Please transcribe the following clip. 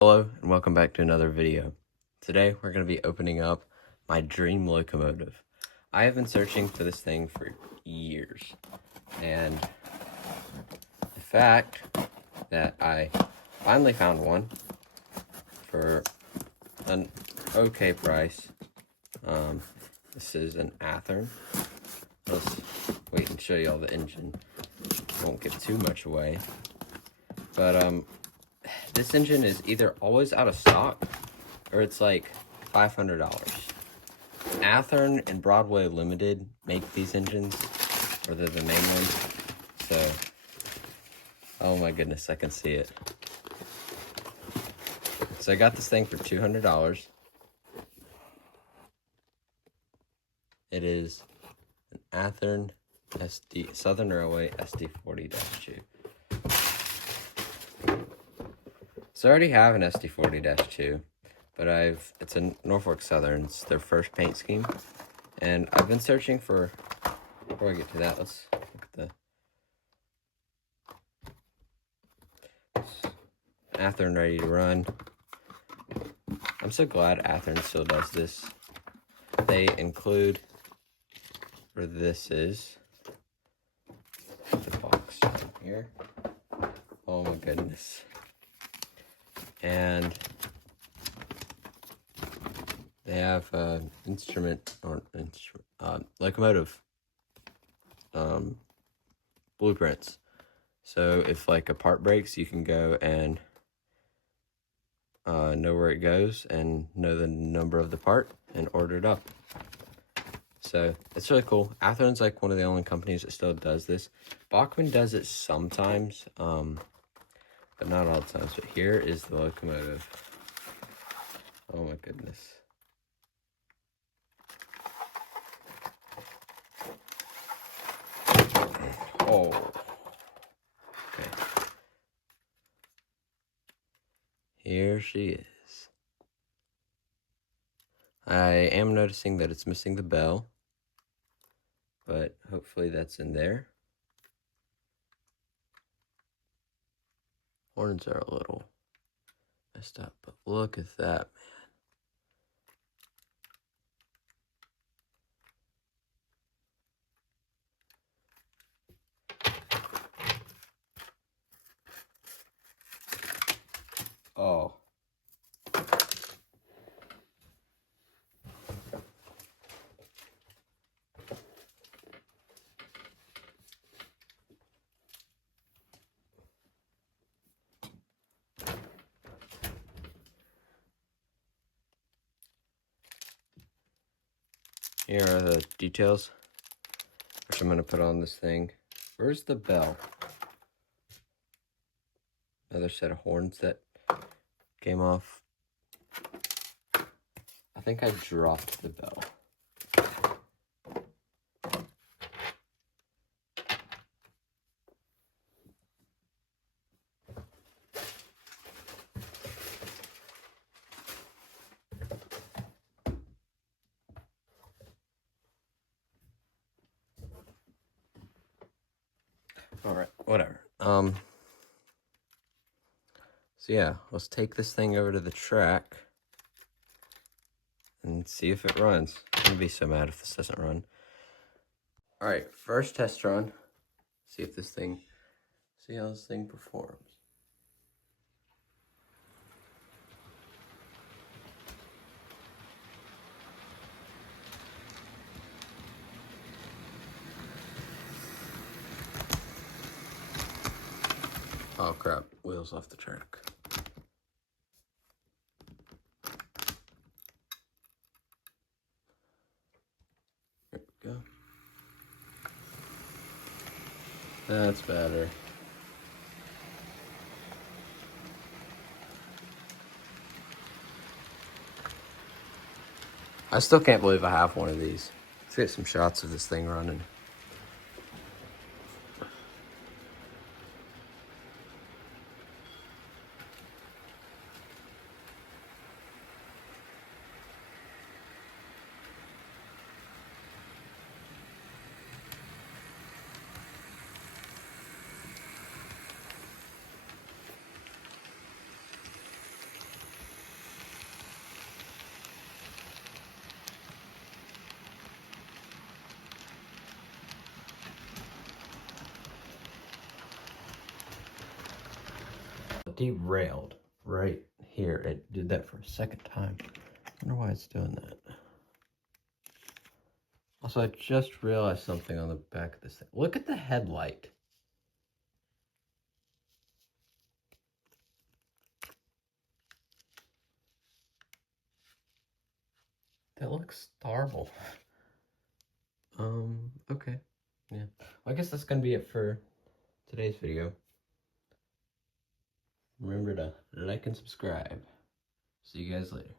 Hello and welcome back to another video. Today we're going to be opening up my dream locomotive. I have been searching for this thing for years, and the fact that I finally found one for an okay price. This is an Athearn. Let's wait and show you all the engine. Won't give too much away, but this engine is either always out of stock or it's like $500. Athearn and Broadway Limited make these engines, or they're the main ones. So, oh my goodness, I can see it. So I got this thing for $200. It is an Athearn Southern Railway SD40-2. So I already have an SD40-2, but it's a Norfolk Southern. It's their first paint scheme, and I've been searching for. Before I get to that, let's look at the Athearn ready to run. I'm so glad Athearn still does this. They include, or this is the box down here. Oh my goodness. And they have locomotive blueprints. So if like a part breaks, you can go and know where it goes and know the number of the part and order it up. So it's really cool. Athearn's like one of the only companies that still does this. Bachmann does it sometimes, but not all the times. But here is the locomotive. Oh my goodness. Oh. Okay. Here she is. I am noticing that it's missing the bell, but hopefully that's in there. Horns are a little messed up, but look at that, man. Oh. Here are the details, which I'm going to put on this thing. Where's the bell? Another set of horns that came off. I think I dropped the bell. Alright, whatever. So yeah, let's take this thing over to the track and see if it runs. I'm gonna be so mad if this doesn't run. Alright, first test run. See how this thing performs. Oh crap, wheels off the track. There we go. That's better. I still can't believe I have one of these. Let's get some shots of this thing running. derailed right here. It did that for a second time. I wonder why it's doing that. Also, I just realized something on the back of this thing. Look at the headlight. That looks horrible. Okay. Yeah. Well, I guess that's gonna be it for today's video. Remember to like and subscribe. See you guys later.